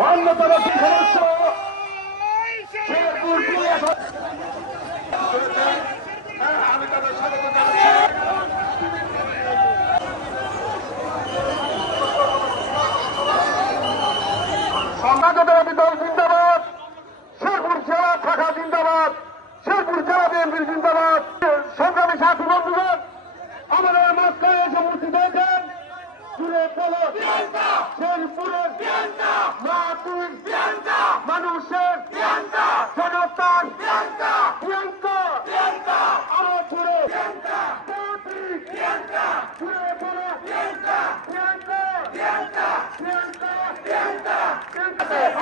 অন্যতম সদস্য সংবাদদাতাবাদী দল জিন্দাবাদ শেরপুর জেলা শাখা জিন্দাবাদ শেরপুর জেলা বিএনপির জিন্দাবাদ সংগ্রামী সাথী বন্ধুগণ আমাদের মাঝখানে এসে উপস্থিত হয়েছেন দূরে বলো শেরপুরের মাতুর মানুষের জনতার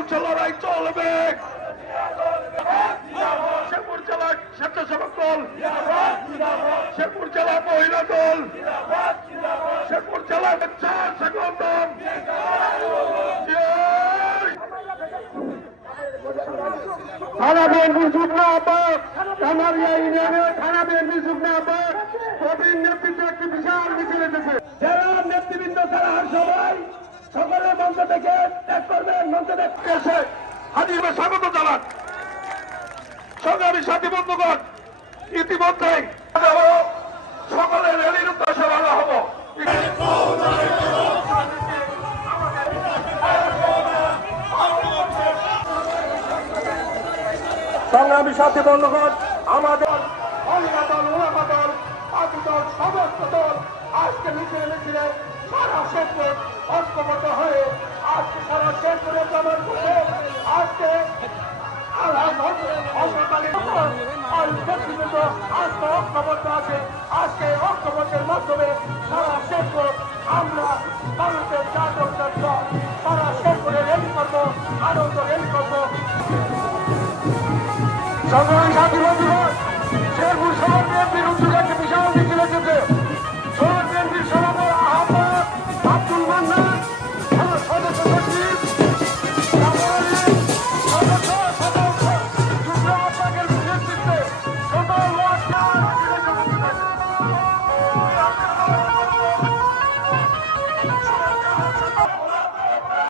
চলছে লড়াই চলবে। শেরপুর জেলা স্বেচ্ছাসেবক দল। শেরপুর জেলা মহিলা দল। শেরপুর জেলা বাচ্চা সেবক দল থানা বিএনপি যুগ্ম আহ্বায়ক কামারিয়া ইউনিয়নের থানা বিএনপি যুগ্ম আহ্বায়ক প্রবীণ নেতৃত্বে একটি বিশাল মিছিল এসেছে। জেলার নেতৃবৃন্দ তারা সবাই সকলের মঞ্চ থেকে ত্যাগ করবেন মঞ্চ থেকে হাজিবে স্বাগত জানান। সংগ্রামী সাথী বন্ধুগণ, ইতিমধ্যে সকলের রেলির উদ্দেশ্যে ভালো হব। সংগ্রামী সাথী বন্ধুগণ, আমাদের সমস্ত দল আজকে মিছিলে মিছিলে সারা ক্ষেত্রে ঐক্যবদ্ধ আছে। আজকে ঐক্যবদ্ধের মাধ্যমে সারা ক্ষেত্র আমরা ভারতের জাতীয় তারা সারা করে রেলি করব আনন্দ রেলি করব সাধারণ সাথী বন্ধুগণ শেরপুর বিরুদ্ধে